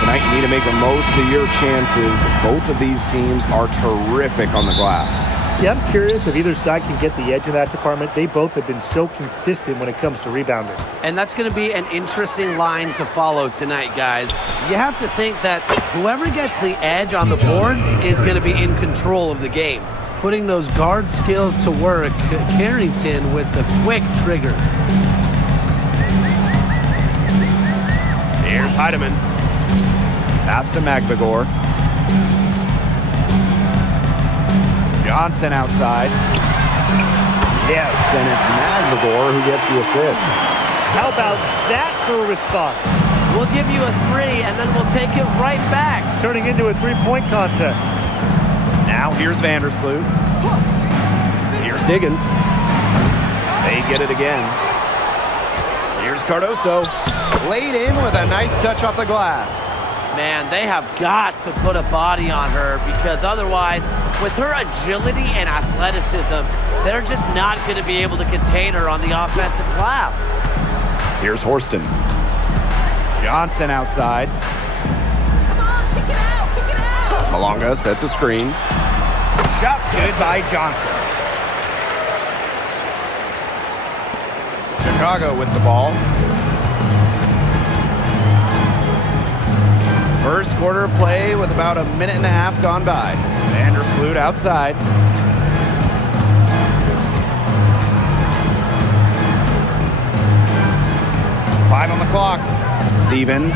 Tonight, you need to make the most of your chances. Both of these teams are terrific on the glass. Yeah, I'm curious if either side can get the edge in that department. They both have been so consistent when it comes to rebounding. And that's going to be an interesting line to follow tonight, guys. You have to think that whoever gets the edge on the boards is going to be in control of the game. Putting those guard skills to work, Carrington with the quick trigger. Here's Heidemann. Pass to McVigor. Johnson outside. Yes, and it's McVigor who gets the assist. How about that for a response? We'll give you a 3, and then we'll take it right back. It's turning into a three-point contest. Now here's Vandersloot. Here's Diggins. They get it again. Here's Cardoso. Laid in with a nice touch off the glass. Man, they have got to put a body on her because otherwise, with her agility and athleticism, they're just not going to be able to contain her on the offensive glass. Here's Horston. Johnson outside. Come on, kick it out, kick it out. Malonga sets a screen. Shot's good by Johnson. Chicago with the ball. First quarter play with about a minute and a half gone by. Vandersloot outside. Five on the clock. Stevens.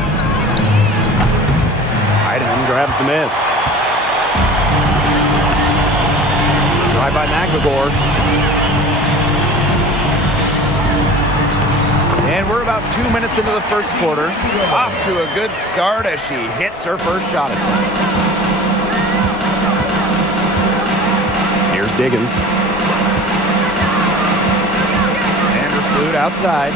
Heidemann grabs the miss. Drive by McVigor. And we're about 2 minutes into the first quarter. Off to a good start as she hits her first shot attempt. Here's Diggins. Vandersloot outside.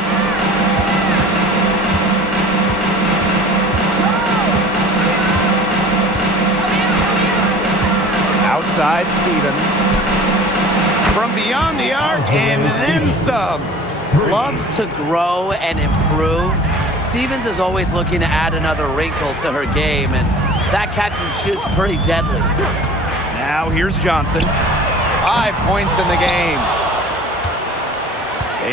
Outside Stevens. From beyond the arc and then some. Loves to grow and improve. Stevens is always looking to add another wrinkle to her game, and that catch and shoot's pretty deadly. Now here's Johnson. 5 points in the game.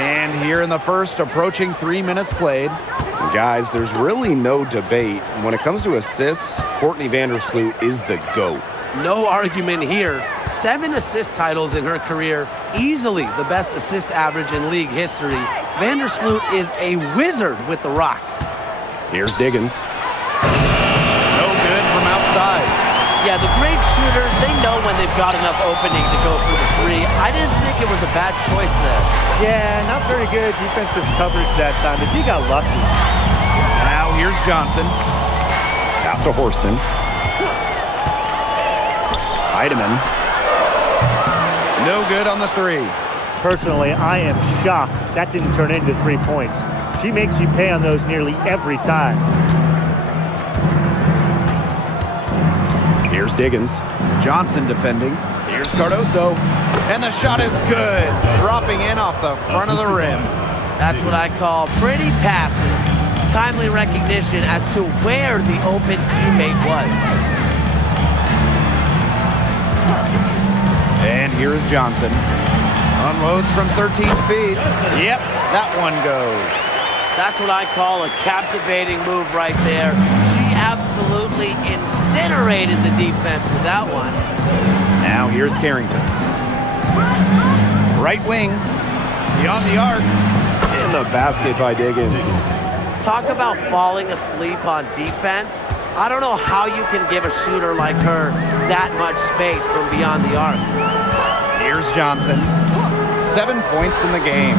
And here in the first, approaching 3 minutes played. Guys, there's really no debate. When it comes to assists, Courtney Vandersloot is the GOAT. No argument here. 7 assist titles in her career, easily the best assist average in league history. Vandersloot is a wizard with the rock. Here's Diggins. No good from outside. Yeah, the great shooters, they know when they've got enough opening to go for the 3. I didn't think it was a bad choice there. Yeah, not very good defensive coverage that time, but he got lucky. Now here's Johnson. Pass to Horston. Heidemann. No good on the 3. Personally, I am shocked that didn't turn into 3 points. She makes you pay on those nearly every time. Here's Diggins. Johnson defending. Here's Cardoso. And the shot is good. Dropping in off the front of the rim. That's what I call pretty passive. Timely recognition as to where the open teammate was. And here is Johnson. Unloads from 13 feet. Yep, that one goes. That's what I call a captivating move right there. She absolutely incinerated the defense with that one. Now here's Carrington. Right wing. Beyond the arc. In the basket by Diggins. Talk about falling asleep on defense. I don't know how you can give a shooter like her that much space from beyond the arc. Here's Johnson. 7 points in the game.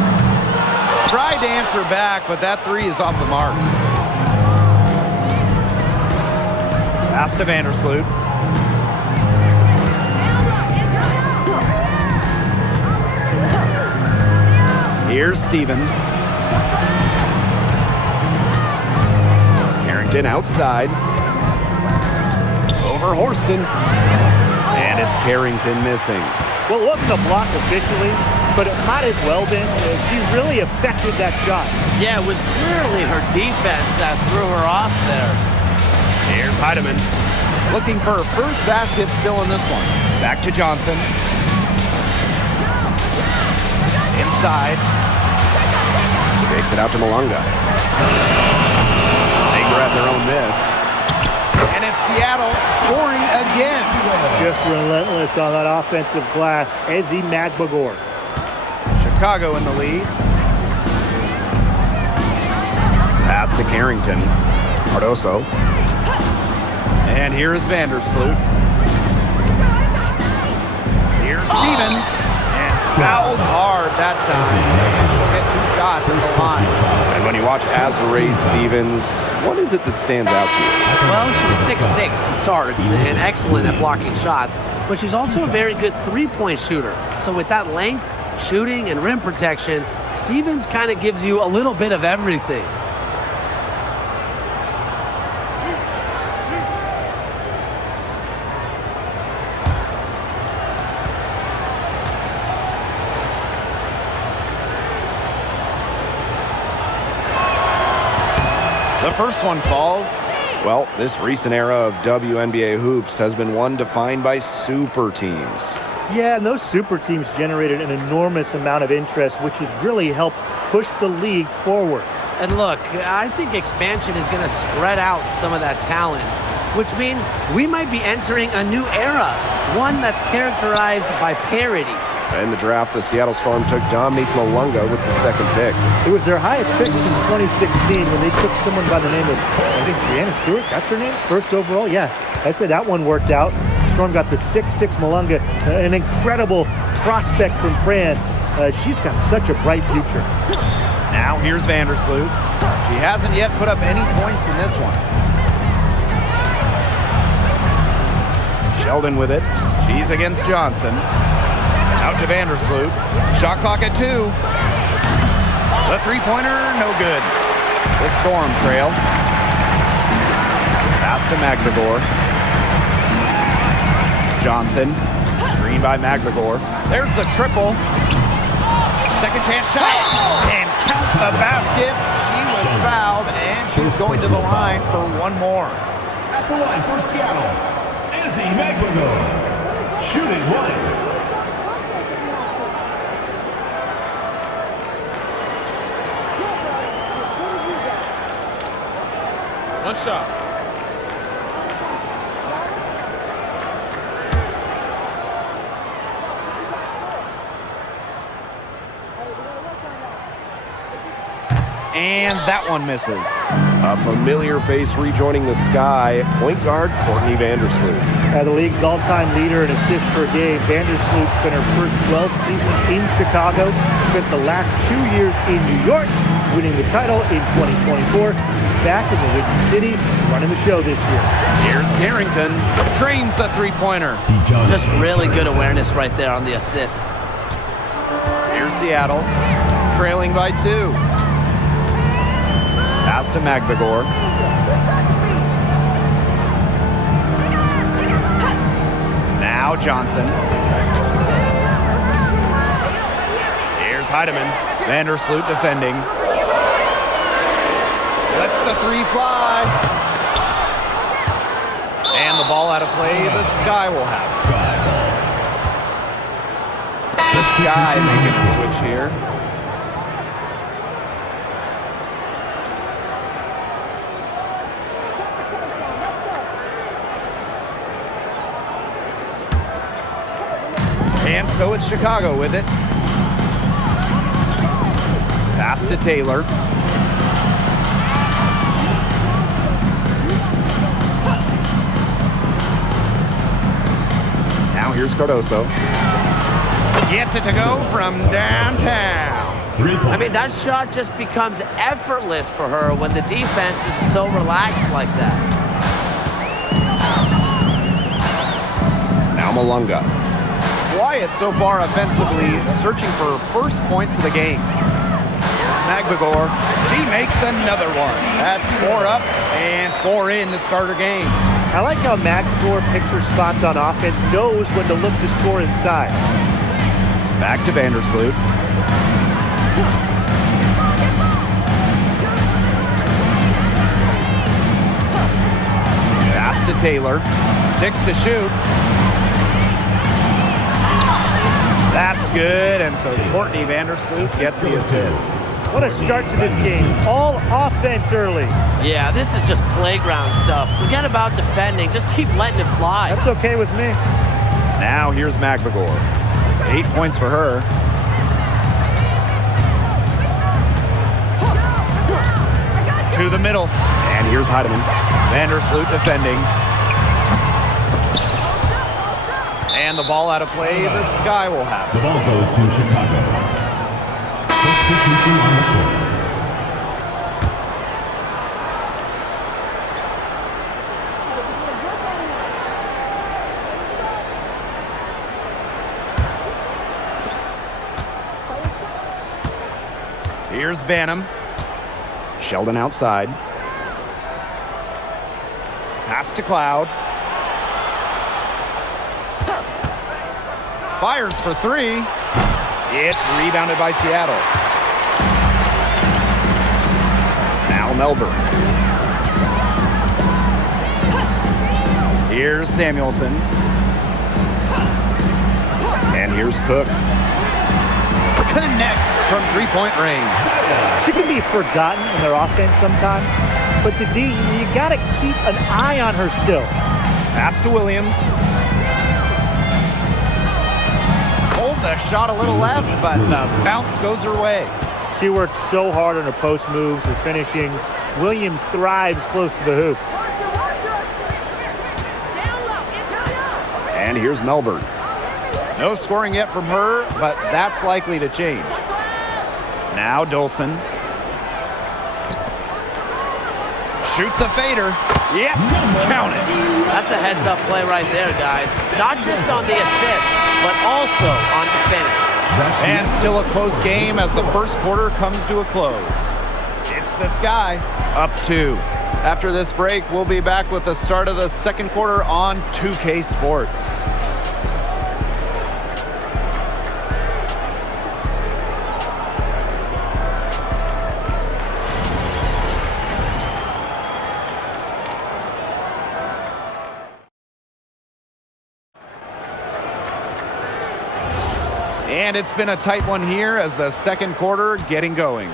Tried to answer back, but that 3 is off the mark. Pass to Vandersloot. Here's Stevens. Carrington outside. Over Horston. And it's Carrington missing. Well, it wasn't a block officially, but it might as well been. She really affected that shot. Yeah, it was clearly her defense that threw her off there. Here's Heidemann. Looking for her first basket still in this one. Back to Johnson. Inside. Takes it out to Malunga. They grab their own miss. And it's Seattle scoring again. Just relentless on that offensive glass. Ezzy Magbagor. Chicago in the lead. Pass to Carrington. Cardoso. And here is Vandersloot. Here's Stevens. And fouled hard that time. And she'll get 2 shots at the line. And when you watch Azurá Stevens, what is it that stands out to you? Well, she's 6'6" to start and excellent at blocking shots, but she's also a very good three-point shooter. So with that length, shooting, and rim protection, Stevens kind of gives you a little bit of everything. The first one falls. Well, this recent era of WNBA hoops has been one defined by super teams. Yeah, and those super teams generated an enormous amount of interest, which has really helped push the league forward. And look, I think expansion is going to spread out some of that talent, which means we might be entering a new era, one that's characterized by parity. In the draft, the Seattle Storm took Dominique Malunga with the second pick. It was their highest pick since 2016 when they took someone by the name of, I think, Brianna Stewart. That's her name? First overall? Yeah, that's it. That one worked out. Storm got the 6'6" Malunga, an incredible prospect from France. She's got such a bright future. Now here's Vandersloot. She hasn't yet put up any points in this one. Sheldon with it. She's against Johnson. Out to Vandersloot. Shot clock at 2. The three-pointer, no good. The Storm trail. Pass to Magbagor. Johnson. Screen by Magbagor. There's the triple. Second chance shot. And count the basket. She was fouled, and she's going to the line for one more. At the line for Seattle, Ezzy Magbagor. Shooting 1. One shot. And that one misses. A familiar face rejoining the sky, point guard Courtney Vandersloot. The league's all-time leader in assists per game, Vandersloot spent her first 12 seasons in Chicago, spent the last 2 years in New York, winning the title in 2024. She's back in the Windy City, running the show this year. Here's Carrington, drains the three-pointer. Just really good awareness right there on the assist. Here's Seattle, trailing by 2. Pass to Magbagor. Now Johnson. Here's Heidemann. Vandersloot defending. Lets the 3 fly. And the ball out of play. The Sky will have it. The Sky making a switch here. And so it's Chicago with it. Pass to Taylor. Now here's Cardoso. Gets it to go from downtown. 3 points. I mean, that shot just becomes effortless for her when the defense is so relaxed like that. Now Malunga. Quiet so far offensively, searching for first points of the game. Magbagor, she makes another one. That's 4 up and 4 in to start her game. I like how Magbagor picks her spots on offense, knows when to look to score inside. Back to Vandersloot. Pass to Taylor. 6 to shoot. That's good, and so Courtney Vandersloot gets the assist. What a start to this game. All offense early. Yeah, this is just playground stuff. Forget about defending. Just keep letting it fly. That's okay with me. Now here's McBagor. 8 points for her. To the middle. And here's Heidemann. Vandersloot defending. And the ball out of play. The Sky will have The it. ball goes to Chicago. Substitution on the court. Here's Banham. Sheldon outside. Pass to Cloud. Fires for 3. It's rebounded by Seattle. Now Melbourne. Here's Samuelson. And here's Cook. Connects from three-point range. She can be forgotten in their offense sometimes, but the D, you got to keep an eye on her still. Pass to Williams. Hold the shot a little left, but the bounce goes her way. She worked so hard on her post moves, her finishing. Williams thrives close to the hoop. And here's Melbourne. No scoring yet from her, but that's likely to change. Now Dolson. Shoots a fader. Yep, count it. That's a heads-up play right there, guys. Not just on the assist, but also on the finish. And still a close game as the first quarter comes to a close. It's the Sky, up 2. After this break, we'll be back with the start of the second quarter on 2K Sports. And it's been a tight one here as the second quarter getting going.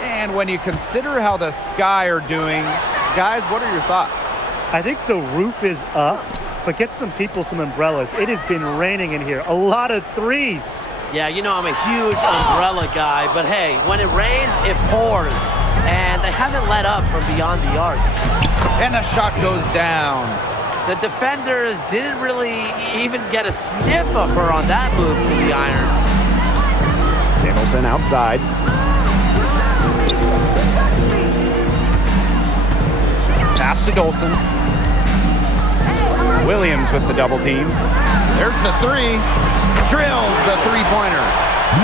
And when you consider how the Sky are doing, guys, what are your thoughts? I think the roof is up, but get some people some umbrellas. It has been raining in here. A lot of threes. Yeah, you know I'm a huge umbrella guy, but hey, when it rains, it pours. And they haven't let up from beyond the arc. And the shot goes down. The defenders didn't really even get a sniff of her on that move to the iron. Samuelson outside. Pass to Dolson. Williams with the double team. There's the 3. Drills the three-pointer.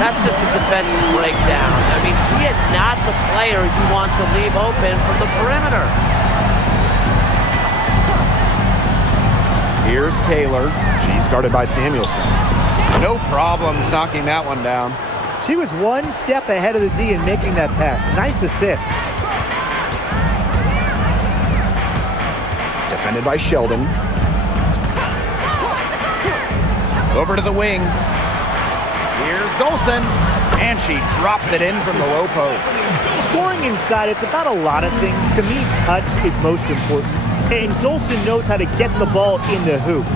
That's just a defensive breakdown. I mean, she is not the player you want to leave open from the perimeter. Here's Taylor. She's guarded by Samuelson. No problems knocking that one down. She was one step ahead of the D in making that pass. Nice assist. Defended by Sheldon. Over to the wing. Here's Dolson. And she drops it in from the low post. Scoring inside, it's about a lot of things. To me, touch is most important. And Dolson knows how to get the ball in the hoop.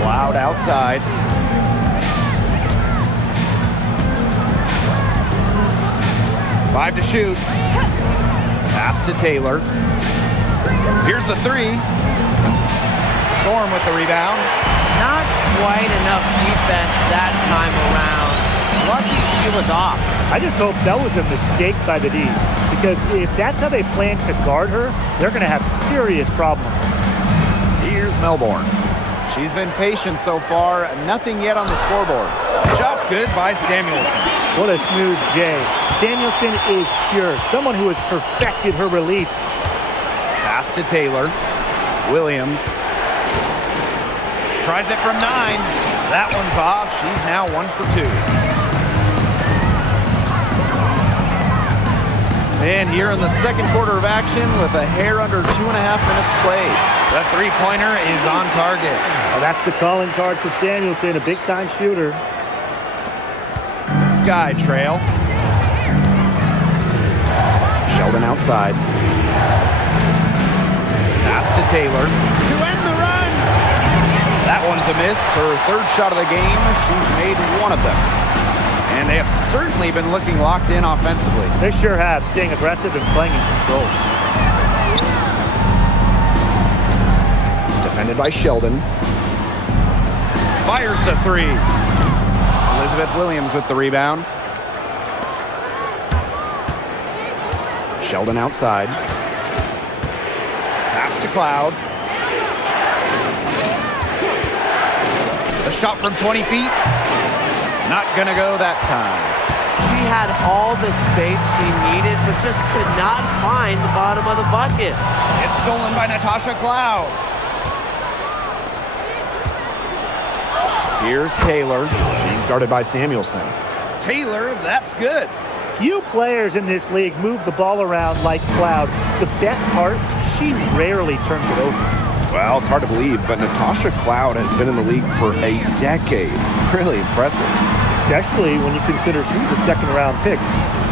Cloud outside. Five to shoot. Pass to Taylor. Here's the 3. Storm with the rebound. Not quite enough defense that time around. Lucky she was off. I just hope that was a mistake by the D, because if that's how they plan to guard her, they're going to have serious problems. Here's Melbourne. She's been patient so far. Nothing yet on the scoreboard. Shot's good by Samuelson. What a smooth J. Samuelson is pure, someone who has perfected her release. Pass to Taylor. Williams. Tries it from 9. That one's off. She's now 1 for 2. And here in the second quarter of action with a hair under 2.5 minutes played. The three-pointer is on target. Well, that's the calling card for Samuelson, a big-time shooter. Sky trail. Sheldon outside. Pass to Taylor. To end the run. That one's a miss. Her third shot of the game. She's made one of them. And they have certainly been looking locked in offensively. They sure have, staying aggressive and playing in control. Defended by Sheldon. Fires the three. Elizabeth Williams with the rebound. Sheldon outside. Pass to Cloud. A shot from 20 feet. Not gonna go that time. She had all the space she needed, but just could not find the bottom of the bucket. It's stolen by Natasha Cloud. Here's Taylor. She's guarded by Samuelson. Taylor, that's good. Few players in this league move the ball around like Cloud. The best part, she rarely turns it over. Well, it's hard to believe, but Natasha Cloud has been in the league for a decade. Really impressive. Especially when you consider she was a second-round pick.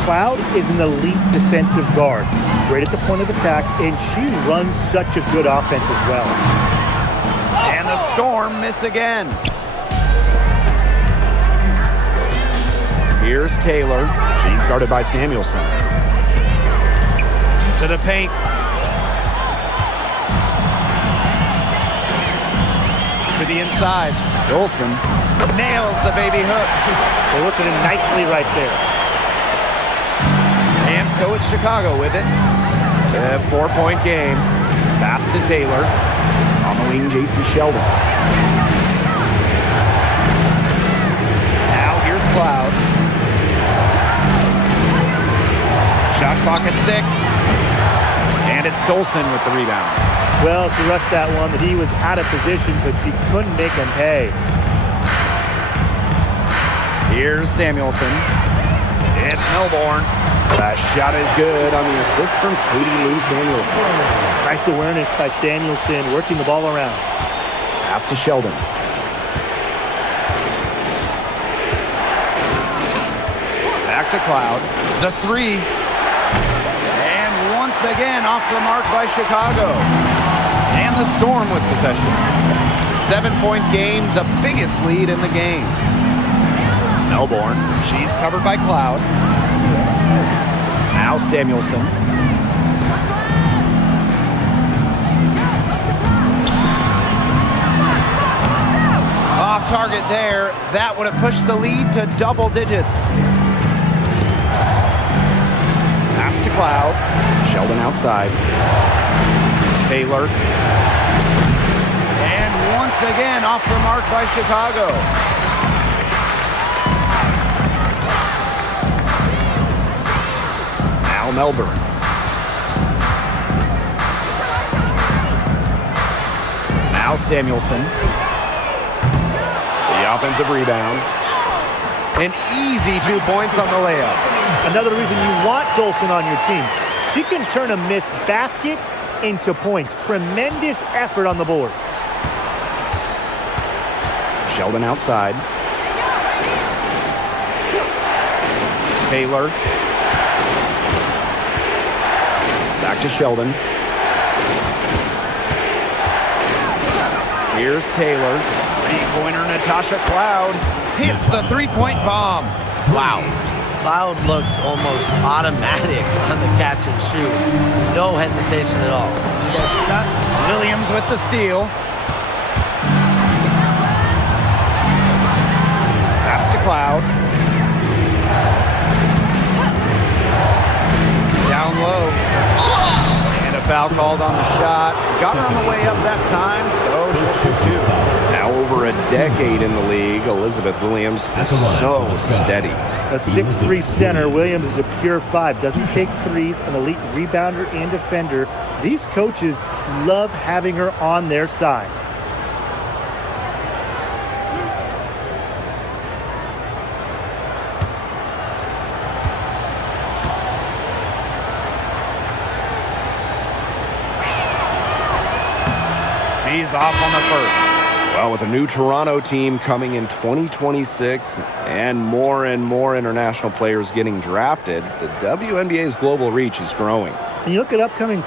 Cloud is an elite defensive guard, great at the point of attack, and she runs such a good offense as well. And the Storm miss again. Here's Taylor. She's guarded by Samuelson. To the paint. To the inside. Olsen nails the baby hook. They're looking in nicely right there. And so it's Chicago with it. A 4-point game. Pass to Taylor. On the wing, J.C. Sheldon. Now here's Cloud. Shot clock at 6. And it's Dolson with the rebound. Well, she rushed that one, but he was out of position, but she couldn't make him pay. Here's Samuelson. It's Melbourne. That shot is good on the assist from Katie Lou Samuelson. Nice awareness by Samuelson, working the ball around. Pass to Sheldon. Back to Cloud. The three. And once again off the mark by Chicago. And the Storm with possession. 7-point game, the biggest lead in the game. Melbourne, she's covered by Cloud. Now Samuelson. Off target there. That would have pushed the lead to double digits. Pass to Cloud. Sheldon outside. Taylor. And once again off the mark by Chicago. Now Melbourne. Now Samuelson. The offensive rebound. An easy 2 points on the layup. Another reason you want Dolson on your team. She can turn a missed basket into points. Tremendous effort on the boards. Sheldon outside. Taylor. Back to Sheldon. Here's Taylor. Three-pointer Natasha Cloud hits the three-point bomb. Wow. Cloud looked almost automatic on the catch and shoot. No hesitation at all. You guys see that? Williams with the steal. Pass to Cloud. Down low. And a foul called on the shot. Got her on the way up that time, so she'll shoot two. Now over a decade in the league, Elizabeth Williams is so steady. A 6'3" center, Williams is a pure 5. Doesn't take threes, an elite rebounder and defender. These coaches love having her on their side. She's off on the first. Well, with a new Toronto team coming in 2026 and more international players getting drafted, the WNBA's global reach is growing. And you look at upcoming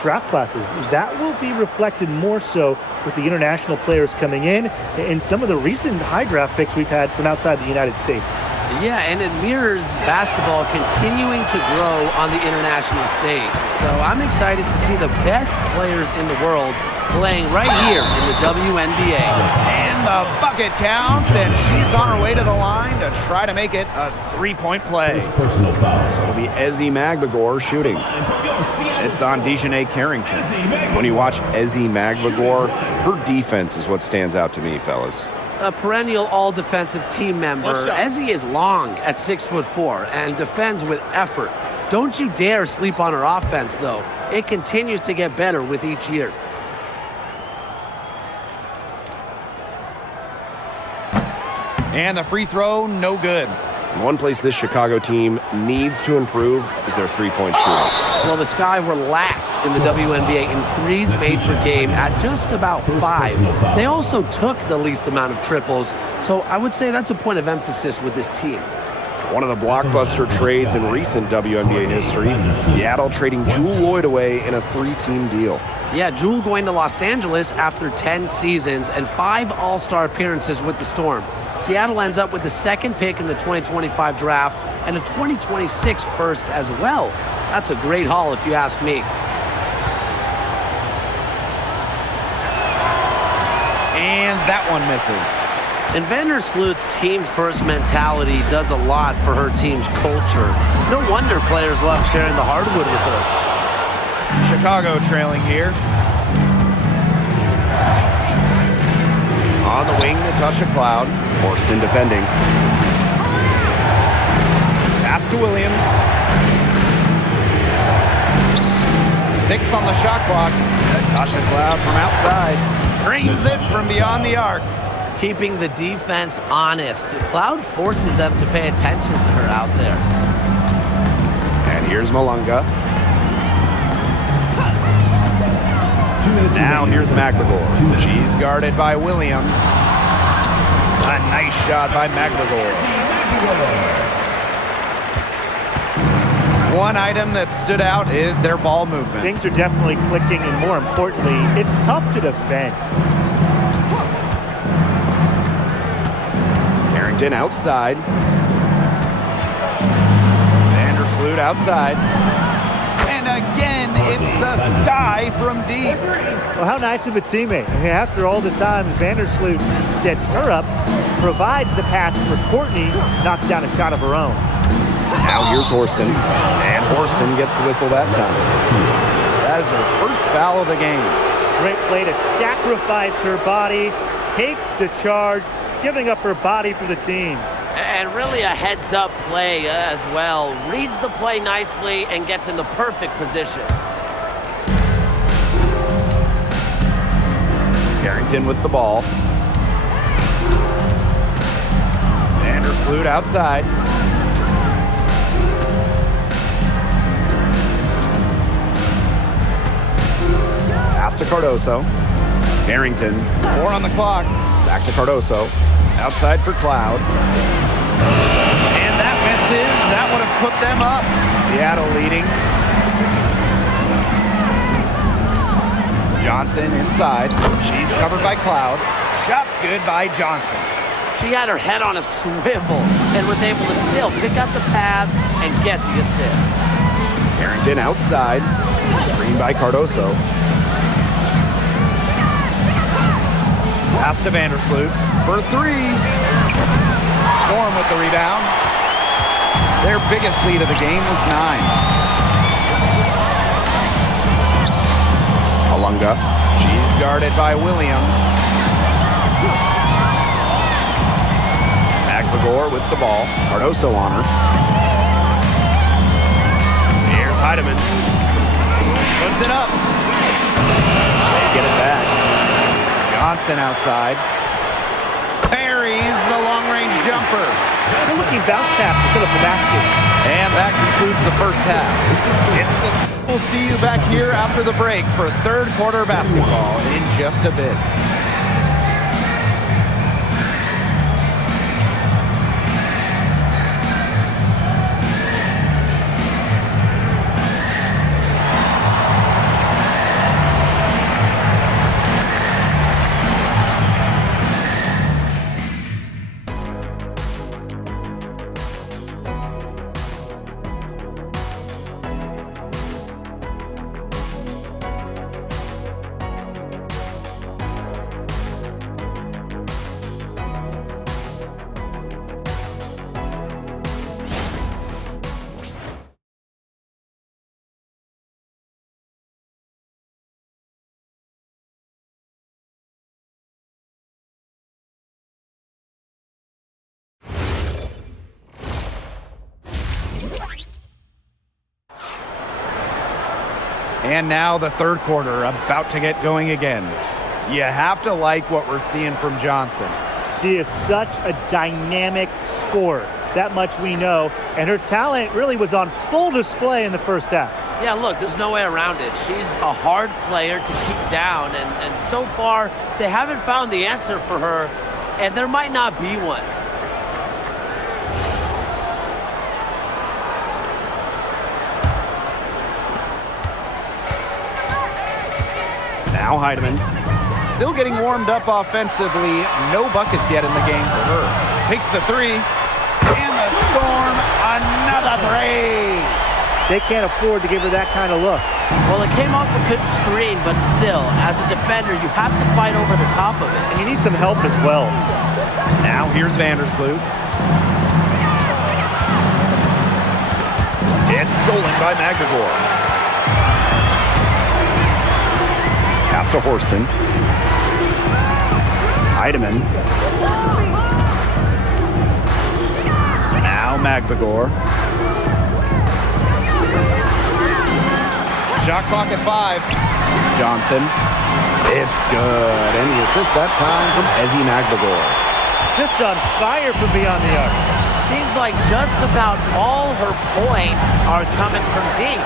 draft classes, that will be reflected more so with the international players coming in and some of the recent high draft picks we've had from outside the United States. Yeah, and it mirrors basketball continuing to grow on the international stage. So I'm excited to see the best players in the world playing right here in the WNBA. And the bucket counts, and she's on her way to the line to try to make it a three-point play. Personal foul. So it'll be Ezzie Magbagor shooting. It's on Dejanay Carrington. When you watch Ezzie Magbagor, her defense is what stands out to me, fellas. A perennial all-defensive team member, Ezzie is long at 6'4" and defends with effort. Don't you dare sleep on her offense, though. It continues to get better with each year. And the free throw, no good. One place this Chicago team needs to improve is their three-point shooting. Well, the Sky were last in the WNBA in threes made per game at just about 5. They also took the least amount of triples, so I would say that's a point of emphasis with this team. One of the blockbuster trades in recent WNBA history, Seattle trading Jewel Lloyd away in a 3-team deal. Yeah, Jewel going to Los Angeles after 10 seasons and 5 All-Star appearances with the Storm. Seattle ends up with the second pick in the 2025 draft and a 2026 first as well. That's a great haul if you ask me. And that one misses. And Vandersloot's team-first mentality does a lot for her team's culture. No wonder players love sharing the hardwood with her. Chicago trailing here. On the wing, Natasha Cloud. Horston defending. Pass to Williams. 6 on the shot clock. Natasha Cloud from outside. Drains it from beyond the arc. Keeping the defense honest. Cloud forces them to pay attention to her out there. And here's Malunga. Now here's Magbagor. She's guarded by Williams. A nice shot by Magbagor. One item that stood out is their ball movement. Things are definitely clicking, and more importantly, it's tough to defend. Carrington outside. Vandersloot outside. And again, it's the Sky from deep. Well, how nice of a teammate. I mean, after all the time, Vandersloot sets her up, provides the pass for Courtney, knocks down a shot of her own. Now here's Horston. And Horston gets the whistle that time. That is her first foul of the game. Great play to sacrifice her body, take the charge, giving up her body for the team. And really a heads-up play as well. Reads the play nicely and gets in the perfect position. Carrington with the ball. Vandersloot outside. Pass to Cardoso. Carrington, 4 on the clock. Back to Cardoso. Outside for Cloud. And that misses. That would have put them up. Seattle leading. Johnson inside. She's covered by Cloud. Shot's good by Johnson. She had her head on a swivel and was able to still pick up the pass and get the assist. Carrington outside. Screen by Cardoso. Pass to Vandersloot for 3. Storm with the rebound. Their biggest lead of the game was 9. Malunga. She's guarded by Williams. Magbagor with the ball. Cardoso on her. Here's Heidemann. Puts it up. They get it back. Johnson outside. Buries the long-range jumper. Good looking bounce pass to put up the basket. And that concludes the first half. It's the will see you back here after the break for third quarter basketball in just a bit. And now the third quarter about to get going again. You have to like what we're seeing from Johnson. She is such a dynamic scorer. That much we know. And her talent really was on full display in the first half. Yeah, look, there's no way around it. She's a hard player to keep down, and so far, they haven't found the answer for her, and there might not be one. Now Heidemann, still getting warmed up offensively. No buckets yet in the game for her. Takes the three, and the Storm, another three. They can't afford to give her that kind of look. Well, it came off a good screen, but still, as a defender, you have to fight over the top of it. And you need some help as well. Now here's Vandersloot. It's stolen by Magdegor. Pass to Horston. Heidemann. Now Magdegor. Shot clock at 5. Johnson. It's good. And the assist that time from Ezzy Magdegor. Just on fire from beyond the arc. Seems like just about all her points are coming from deep.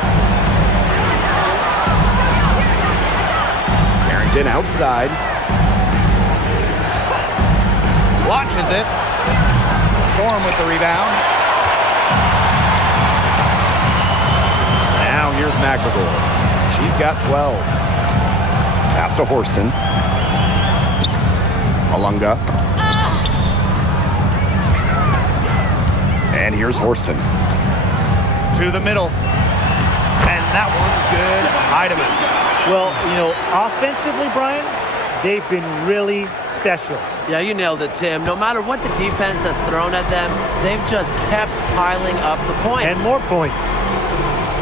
Carrington outside. Launches it. Storm with the rebound. Now here's Magdegor. She's got 12. Pass to Horston. Malunga. And here's Horston. To the middle. And that one's good. Heidemann. Well, you know, offensively, Brian, they've been really special. Yeah, you nailed it, Tim. No matter what the defense has thrown at them, they've just kept piling up the points. And more points.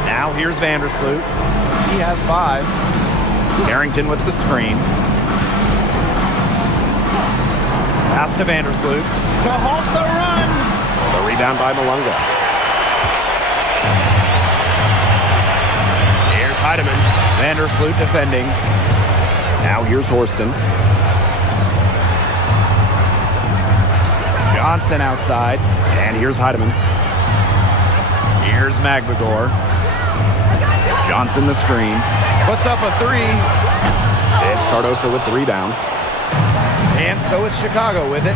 Now here's Vandersloot. He has 5. Carrington with the screen. Pass to Vandersloot. To halt the run. The rebound by Malunga. Here's Heidemann. Vandersloot defending. Now here's Horston. Johnson outside. And here's Heidemann. Here's Magdegor. Johnson the screen. Puts up a 3. It's Cardoso with the rebound. And so it's Chicago with it.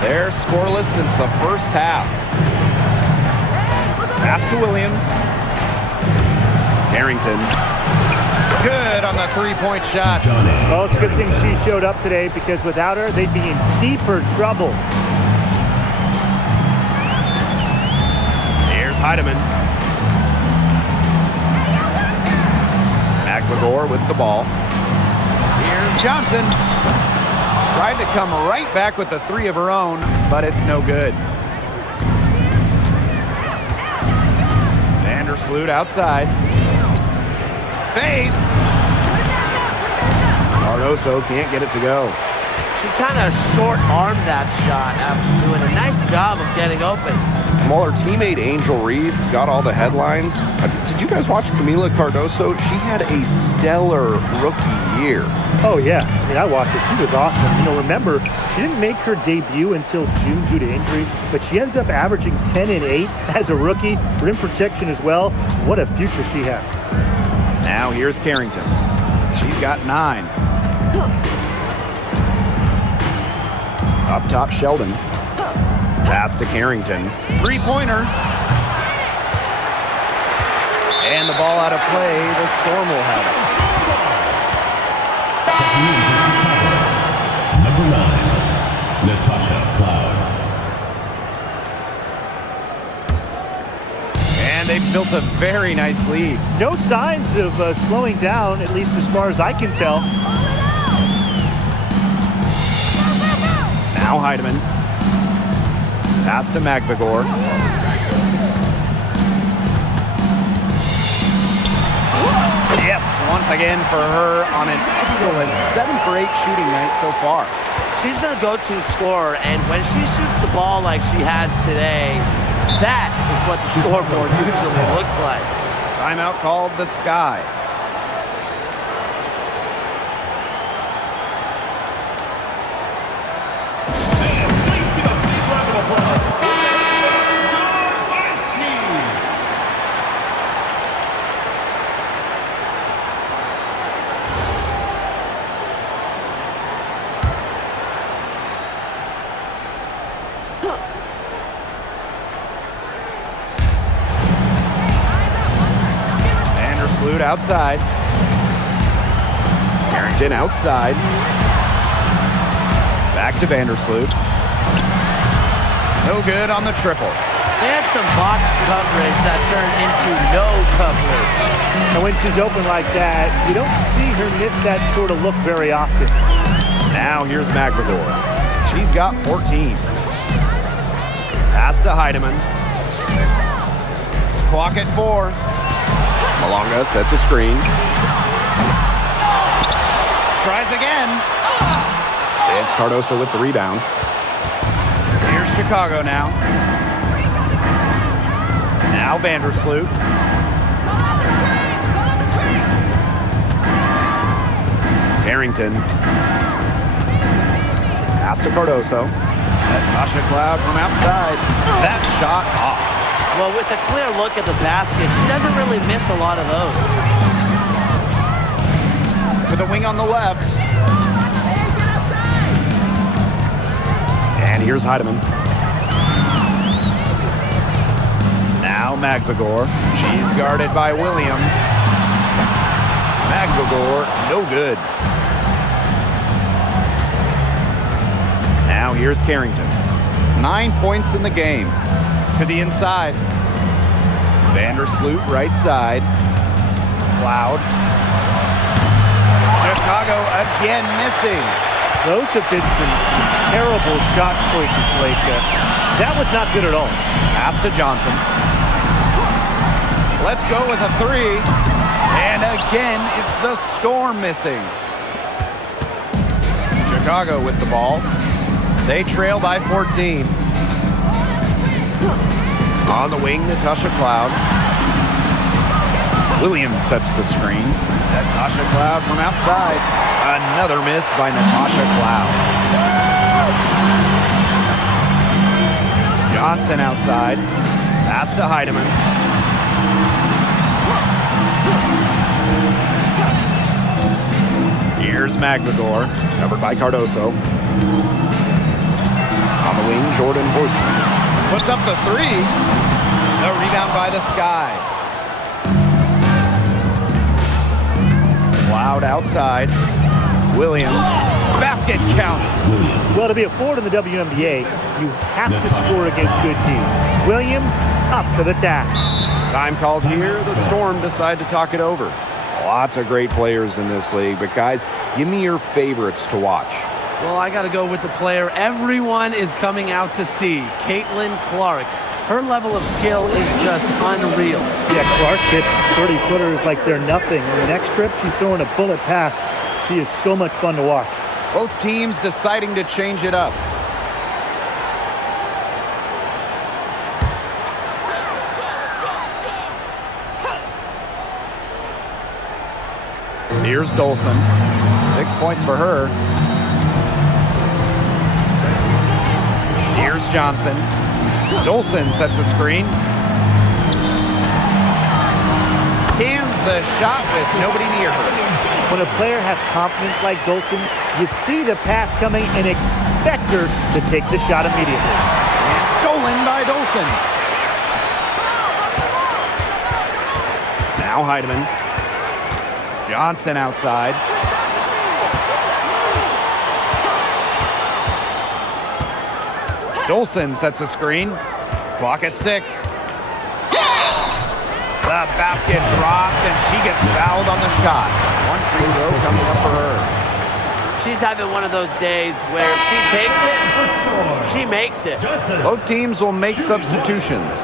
They're scoreless since the first half. Pass to Williams. Carrington. Good on the three-point shot. Well, it's a good thing she showed up today because without her, they'd be in deeper trouble. Here's Heidemann. Magdegor with the ball. Here's Johnson. Tried to come right back with the 3 of her own, but it's no good. Vandersloot outside. Fades. Cardoso can't get it to go. She kind of short-armed that shot after doing a nice job of getting open. While her teammate Angel Reese got all the headlines, did you guys watch Camila Cardoso? She had a stellar rookie year. Oh, yeah. I mean, I watched her. She was awesome. You know, remember, she didn't make her debut until June due to injury, but she ends up averaging 10 and 8 as a rookie. Rim protection as well. What a future she has. Now here's Carrington. She's got 9. Up top, Sheldon. Pass to Carrington. Three-pointer. And the ball out of play. The Storm will have it. Number 9, Natasha Cloud. And they've built a very nice lead. No signs of slowing down, at least as far as I can tell. Now Heidemann. Pass to Magbagor. Yes, once again for her on an excellent 7 for 8 shooting night so far. She's their go-to scorer, and when she shoots the ball like she has today, that is what the scoreboard usually looks like. Timeout called the Sky. Outside. Carrington outside. Back to Vandersloot. No good on the triple. They had some box coverage that turned into no coverage. And when she's open like that, you don't see her miss that sort of look very often. Now here's Magbagor. She's got 14. Pass to Heidemann. Clock at 4. Malonga sets a screen. Tries again. It's Cardoso with the rebound. Here's Chicago now. Now Vandersloot. Carrington. Pass to Cardoso. Natasha Cloud from outside. That shot off. Well, with a clear look at the basket, she doesn't really miss a lot of those. To the wing on the left. And here's Heidemann. Now Magbagor. She's guarded by Williams. Magbagor, no good. Now here's Carrington. 9 points in the game. To the inside. Vandersloot right side. Cloud. Chicago again missing. Those have been some terrible shot choices, Blake. That was not good at all. Pass to Johnson. Let's go with a 3. And again, it's the Storm missing. Chicago with the ball. They trail by 14. On the wing, Natasha Cloud. Williams sets the screen. Natasha Cloud from outside. Another miss by Natasha Cloud. Johnson outside. Pass to Heidemann. Here's Magbagor, covered by Cardoso. On the wing, Jordan Horsley. Puts up the 3. The rebound by the Sky. Cloud outside. Williams. Basket counts. Well, to be a forward in the WNBA, you have to score against good teams. Williams up to the task. Time called here. The Storm decide to talk it over. Lots of great players in this league, but guys, give me your favorites to watch. Well, I got to go with the player everyone is coming out to see, Caitlin Clark. Her level of skill is just unreal. Yeah, Clark hits 30-footers like they're nothing. On the next trip, she's throwing a bullet pass. She is so much fun to watch. Both teams deciding to change it up. Here's Dolson. 6 points for her. Here's Johnson. Dolson sets a screen. Cans the shot with nobody near her. When a player has confidence like Dolson, you see the pass coming and expect her to take the shot immediately. And stolen by Dolson. Now Heidemann. Johnson outside. Dolson sets a screen. Clock at 6. The basket drops and she gets fouled on the shot. One free throw coming up for her. She's having one of those days where she takes it, she makes it. Both teams will make substitutions.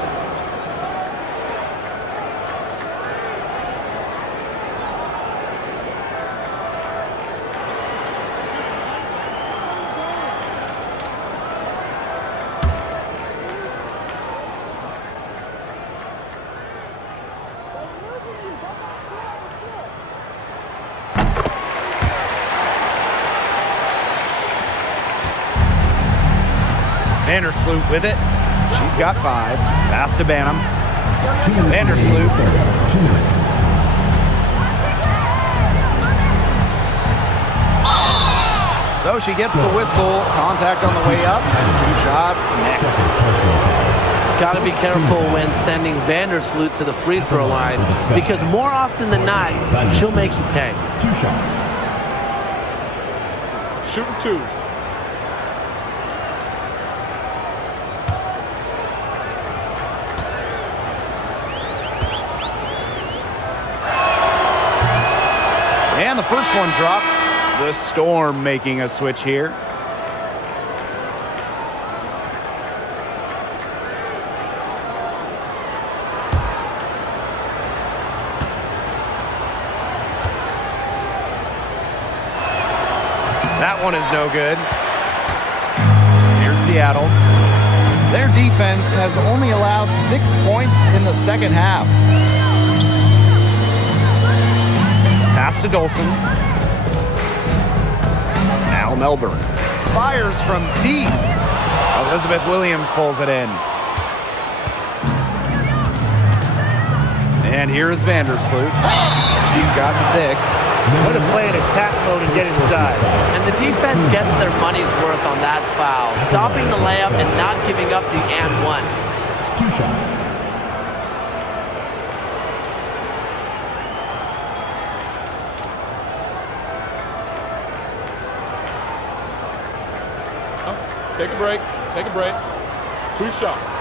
Vandersloot with it. She's got 5. Pass to Banham. Vandersloot. 2 minutes. So she gets the whistle. Contact on the way up. 2 shots next. Got to be careful when sending Vandersloot to the free throw line because more often than not, she'll make you pay. 2 shots. Shooting 2. And the first one drops. The Storm making a switch here. That one is no good. Here's Seattle. Their defense has only allowed 6 points in the second half. Pass to Dolson. Now Melbourne. Fires from deep. Elizabeth Williams pulls it in. And here is Vandersloot. She's got 6. Way to play in attack mode and get inside. And the defense gets their money's worth on that foul, stopping the layup and not giving up the and 1. 2 shots. Take a break. Take a break. 2 shots.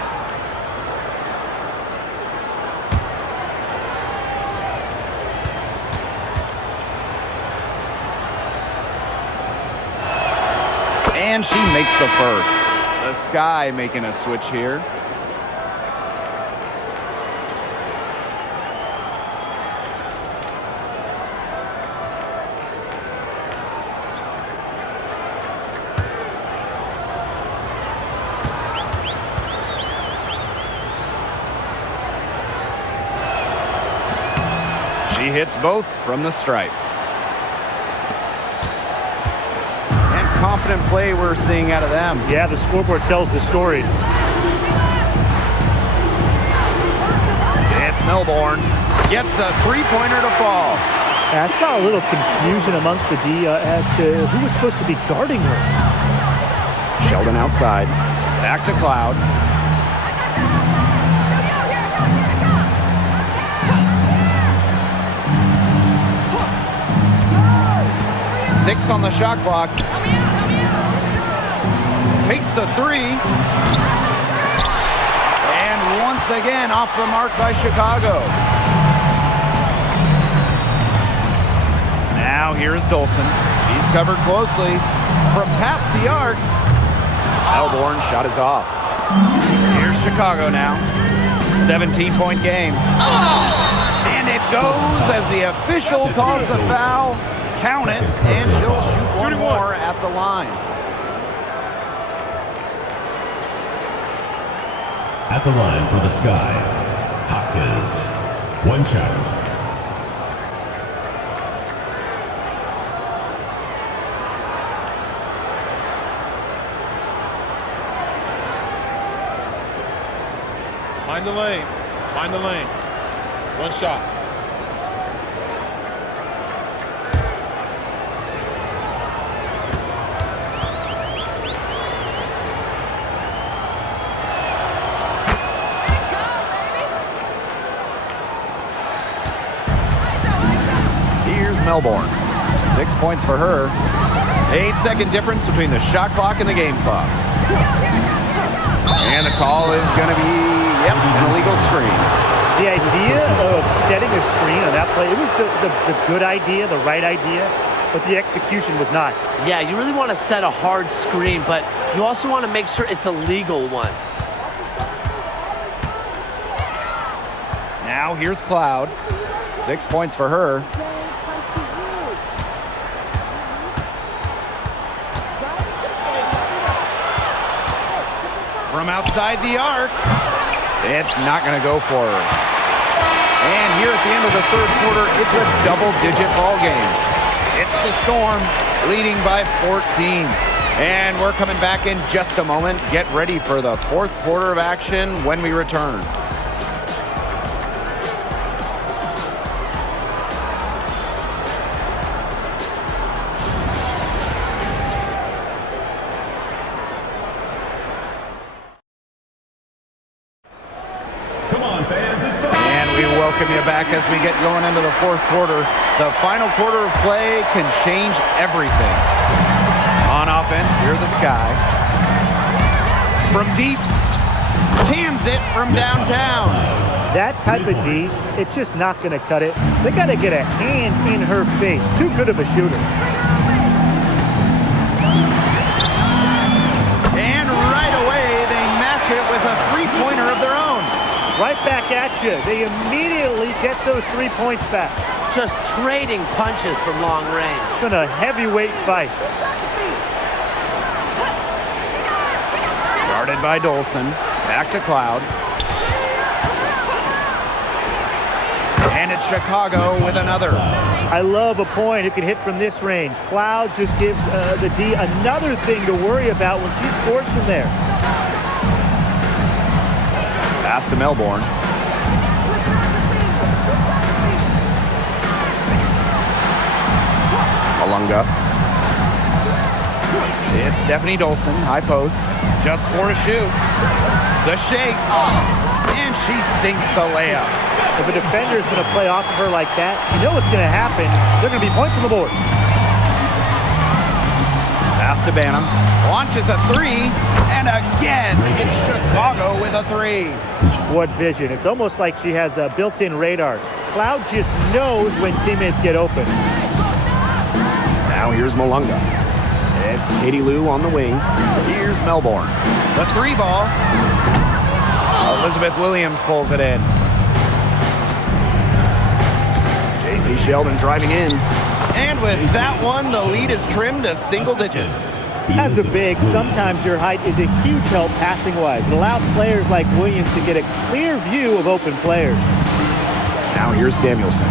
And she makes the first. The Sky making a switch here. She hits both from the stripe. And confident play we're seeing out of them. Yeah, the scoreboard tells the story. It's Melbourne. Gets a 3-pointer to fall. I saw a little confusion amongst the D as to who was supposed to be guarding her. Sheldon outside. Back to Cloud. Six on the shot clock. Takes the 3. And once again off the mark by Chicago. Now here's Dolson. He's covered closely. From past the arc. Melbourne's shot is off. Here's Chicago now. 17-point game. And it goes as the official calls the foul. Count it, and she'll shoot one more at the line. At the line for the Sky, Hopkins. 1 shot. Mind the lanes. Mind the lanes. One shot. Here's Melbourne. 6 points for her. 8-second difference between the shot clock and the game clock. And the call is going to be, an illegal screen. The idea of setting a screen on that play, it was the good idea, the right idea, but the execution was not. Yeah, you really want to set a hard screen, but you also want to make sure it's a legal one. Now here's Cloud. 6 points for her. From outside the arc, it's not going to go for her. And here at the end of the third quarter, it's a double-digit ball game. It's the Storm leading by 14. And we're coming back in just a moment. Get ready for the fourth quarter of action when we return. Welcome you back as we get going into the fourth quarter. The final quarter of play can change everything. On offense, here the Sky. From deep, cans it from downtown. That type of D, it's just not going to cut it. They got to get a hand in her face. Too good of a shooter. And right away, they match it with a three-pointer of their own. Right back at you. They immediately get those 3 points back. Just trading punches from long range. It's been a heavyweight fight. Guarded by Dolson. Back to Cloud. And it's Chicago with another. I love a point who can hit from this range. Cloud just gives the D another thing to worry about when she scores from there. Pass to Melbourne. Malunga. It's Stephanie Dolson, high post. Just 4 to shoot. The shake. And she sinks the layup. If a defender is going to play off of her like that, you know what's going to happen. They're going to be points on the board. Pass to Banham. Launches a three. And again, it's Chicago with a three. What vision. It's almost like she has a built-in radar. Cloud just knows when teammates get open. Now here's Malunga. It's Katie Lou on the wing. Here's Melbourne. The three ball. Elizabeth Williams pulls it in. J.C. Sheldon driving in. And with that one, the lead is trimmed to single digits. As a big, sometimes your height is a huge help passing-wise. It allows players like Williams to get a clear view of open players. Now here's Samuelson.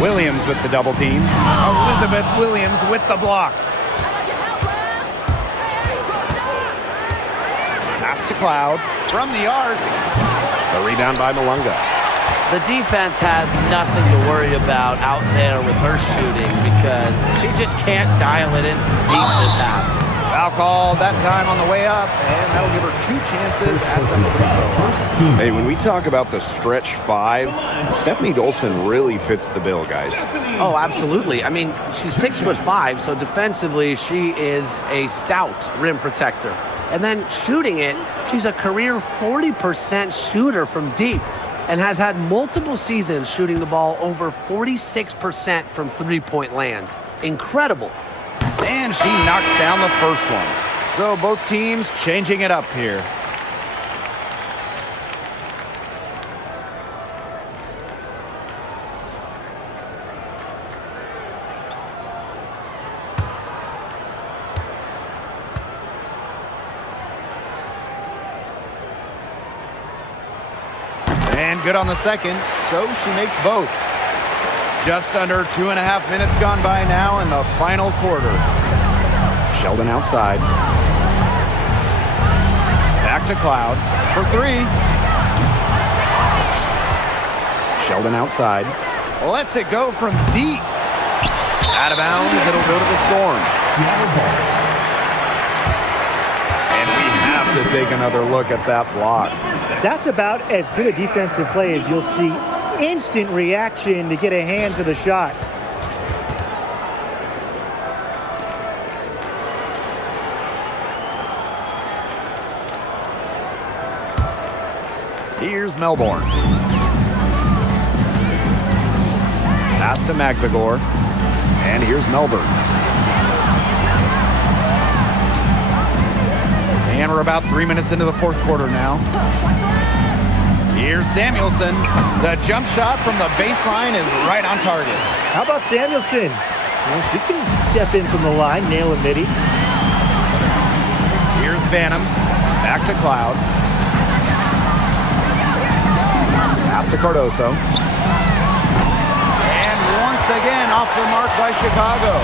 Williams with the double team. Elizabeth Williams with the block. Pass to Cloud from the arc. The rebound by Malunga. The defense has nothing to worry about out there with her shooting because she just can't dial it in from deep this half. Foul call that time on the way up, and that'll give her 2 chances at the free throw. Hey, when we talk about the stretch 5, Stephanie Dolson really fits the bill, guys. Oh, absolutely. I mean, she's 6'5", so defensively she is a stout rim protector. And then shooting it, she's a career 40% shooter from deep and has had multiple seasons shooting the ball over 46% from three-point land. Incredible. And she knocks down the first one. So both teams changing it up here. And good on the second, so she makes both. Just under 2.5 minutes gone by now in the final quarter. Sheldon outside. Back to Cloud for three. Sheldon outside. Lets it go from deep. Out of bounds, it'll go to the Storm. Seattle ball. And we have to take another look at that block. That's about as good a defensive play as you'll see. Instant reaction to get a hand to the shot. Here's Melbourne. Pass to McBagor. And here's Melbourne. And we're about 3 minutes into the fourth quarter now. Here's Samuelson. The jump shot from the baseline is right on target. How about Samuelson? Well, she can step in from the line, nail a midi. Here's Banham. Back to Cloud. Pass to Cardoso. And once again off the mark by Chicago.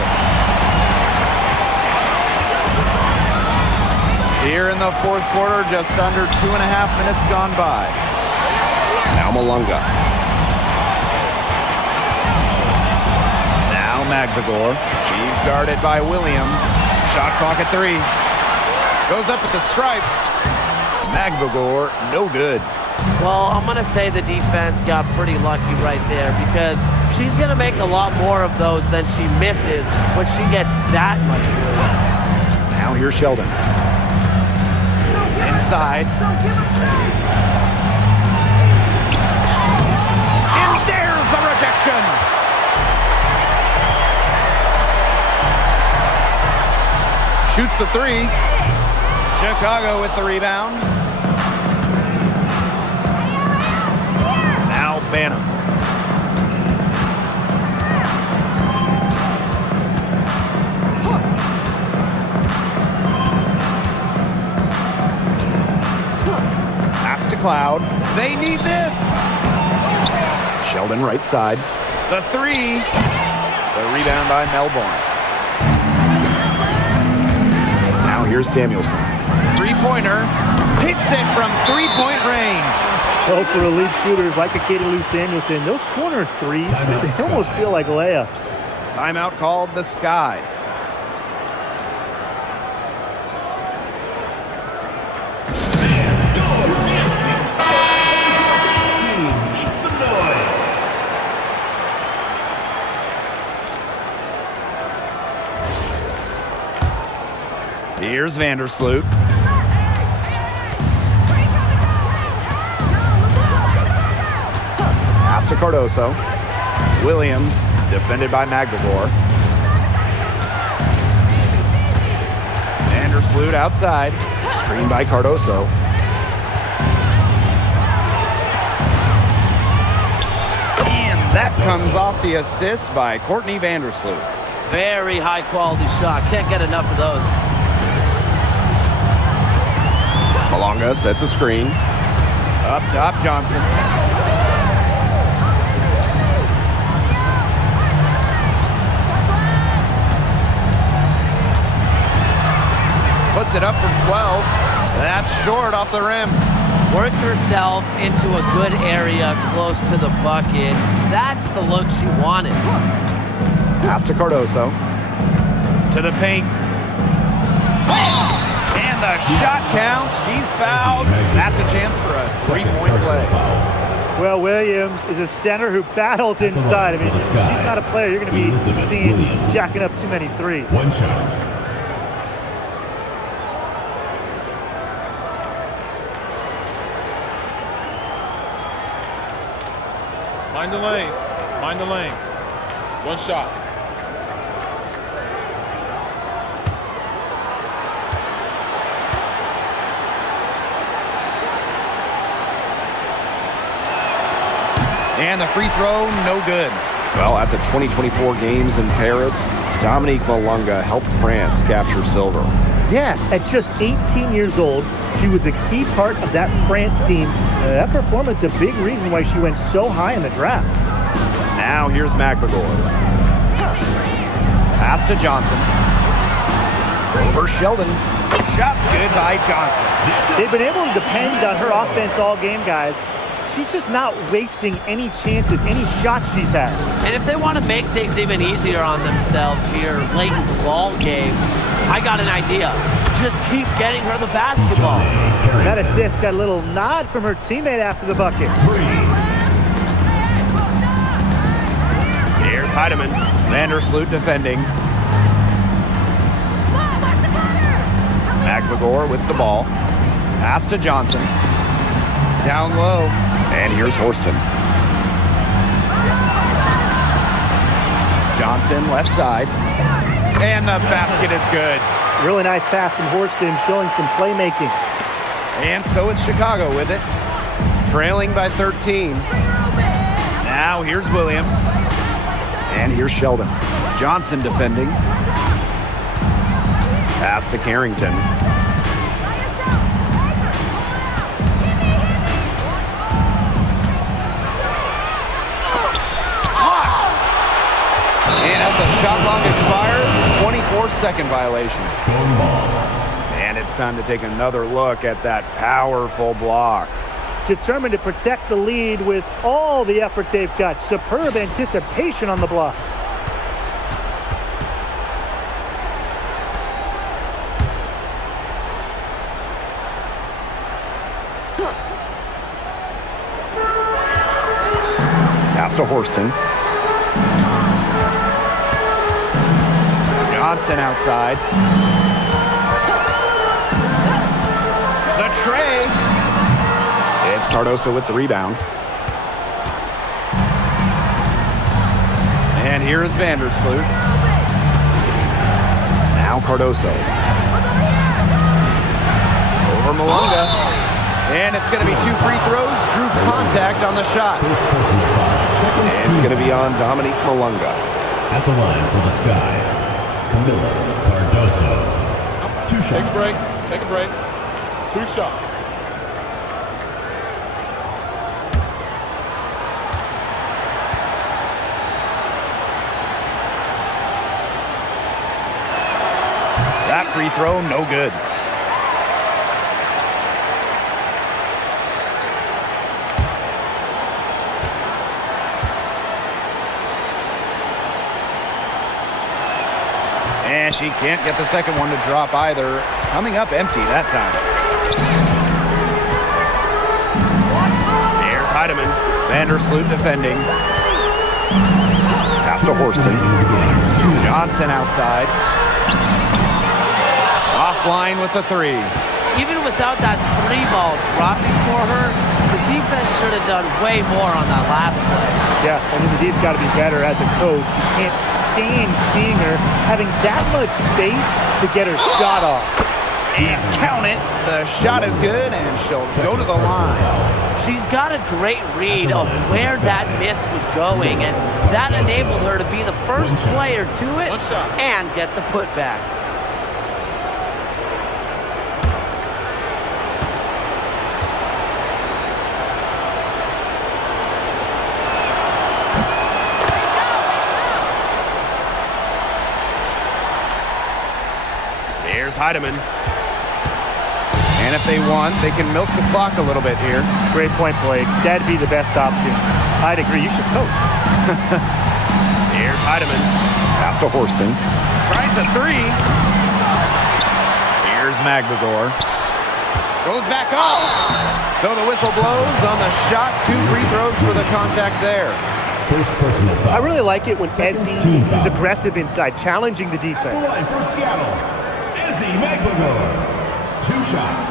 Here in the fourth quarter, just under 2.5 minutes gone by. Now Malunga. Now McBagor. She's guarded by Williams. Shot clock at 3. Goes up at the stripe. McBagor, no good. Well, I'm going to say the defense got pretty lucky right there because she's going to make a lot more of those than she misses when she gets that much room. Now here's Sheldon. Inside. And there's the rejection. Shoots the 3. Chicago with the rebound. Now Banham. Pass to Cloud. They need this. Sheldon right side. The 3. The rebound by Melbourne. Now here's Samuelson. Three-pointer. Hits it from three-point range. Oh, for elite shooters like Akita Lou Samuelson, those corner threes, they almost feel like layups. Timeout called the Sky. Make some noise. Here's Vandersloot. Pass to Cardoso. Williams, defended by McBagor. Vandersloot outside. Screened by Cardoso. And that comes off the assist by Courtney Vandersloot. Very high quality shot. Can't get enough of those. Malonga sets a screen. Up top, Johnson. Puts it up from 12. That's short off the rim. Worked herself into a good area close to the bucket. That's the look she wanted. Pass to Cardoso. To the paint. And the shot counts. She's fouled. That's a chance for a three-point play. Well, Williams is a center who battles inside. I mean, she's not a player you're going to be seeing jacking up too many threes. One shot. Mind the lanes. Mind the lanes. One shot. And the free throw, no good. Well, at the 2024 games in Paris, Dominique Malunga helped France capture silver. Yeah, at just 18 years old, she was a key part of that France team. That performance, a big reason why she went so high in the draft. Now here's McBagor. Pass to Johnson. Over Sheldon. Shot's good by Johnson. They've been able to depend on her offense all game, guys. She's just not wasting any chances, any shots she's had. And if they want to make things even easier on themselves here late in the ball game, I got an idea. Just keep getting her the basketball. That assist got a little nod from her teammate after the bucket. Here's Heidemann. Vandersloot defending. McGregor with the ball. Pass to Johnson. Down low. And here's Horston. Johnson left side. And the basket is good. Really nice pass from Horston, showing some playmaking. And so it's Chicago with it. Trailing by 13. Now here's Williams. And here's Sheldon. Johnson defending. Pass to Carrington. And as the shot clock expires, 24-second violations. And it's time to take another look at that powerful block. Determined to protect the lead with all the effort they've got. Superb anticipation on the block. Pass to Horston. Johnson outside. The tray. It's Cardoso with the rebound. And here is Vandersloot. Now Cardoso. Over Malunga. And it's going to be 2 free throws. Drew contact on the shot. And it's going to be on Dominique Malunga. At the line for the Sky, Camilla Cardoso. 2 shots. Take a break. Take a break. 2 shots. That free throw, no good. And she can't get the second one to drop either. Coming up empty that time. Here's Heidemann. Vandersloot defending. Pass to Horston. Johnson outside. Offline with the 3. Even without that 3 ball dropping for her, the defense should have done way more on that last play. Yeah, I mean, the D's got to be better as a coach. You can't stand seeing her having that much space to get her shot off. And count it. The shot is good, and she'll go to the line. She's got a great read of where that miss was going, and that enabled her to be the first player to it and get the putback. Here's Heidemann. And if they want, they can milk the clock a little bit here. Great point, Blake. That'd be the best option. I'd agree. You should coach. Here's Heidemann. Pass to Horston. Tries a 3. Here's McGregor. Goes back up. So the whistle blows on the shot. 2 free throws for the contact there. First personal foul. I really like it when Ezzy is aggressive inside, challenging the At the defense. line for Seattle, Ezzy McGregor. 2 shots.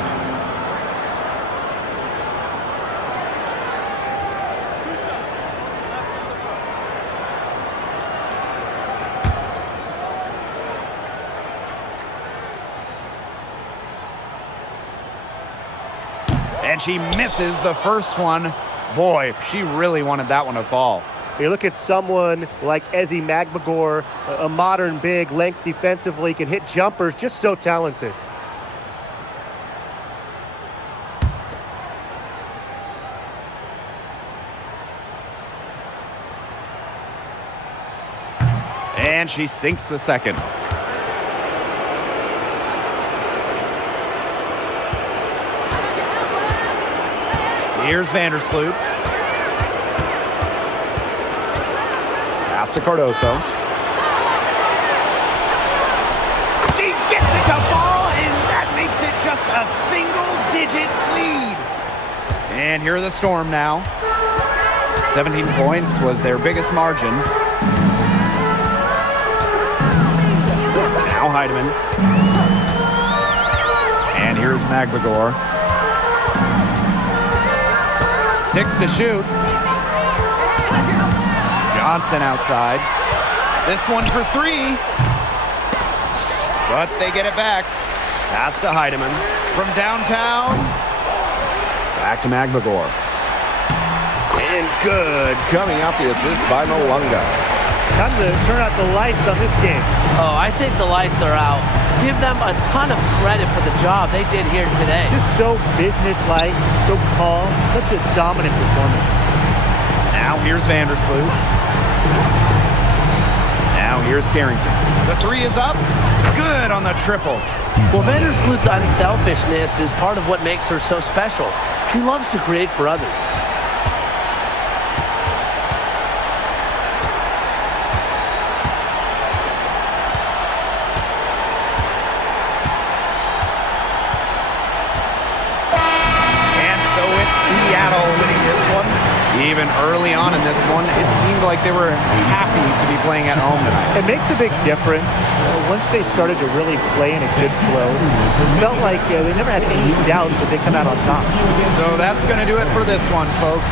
And she misses the first one. Boy, she really wanted that one to fall. You look at someone like Ezzy McGregor, a modern big, length defensively, can hit jumpers, just so talented. And she sinks the second. Here's Vandersloot. Pass to Cardoso. She gets it to fall, and that makes it just a single-digit lead. And here are the Storm now. 17 points was their biggest margin. Now Heidemann. And here's Magbagor. 6 to shoot. Johnson outside. This one for 3. But they get it back. Pass to Heidemann. From downtown. Back to Magbagor. And good. Coming off the assist by Malunga. Time to turn out the lights on this game. Oh, I think the lights are out. Give them a ton of credit for the job they did here today. Just so businesslike, so calm, such a dominant performance. Now here's Vandersloot. Now here's Carrington. The 3 is up. Good on the triple. Well, Vandersloot's unselfishness is part of what makes her so special. She loves to create for others. Seattle winning this one. Even early on in this one, it seemed like they were happy to be playing at home tonight. It makes a big difference. Once they started to really play in a good flow, it felt like they never had any doubts that they come out on top. So that's going to do it for this one, folks.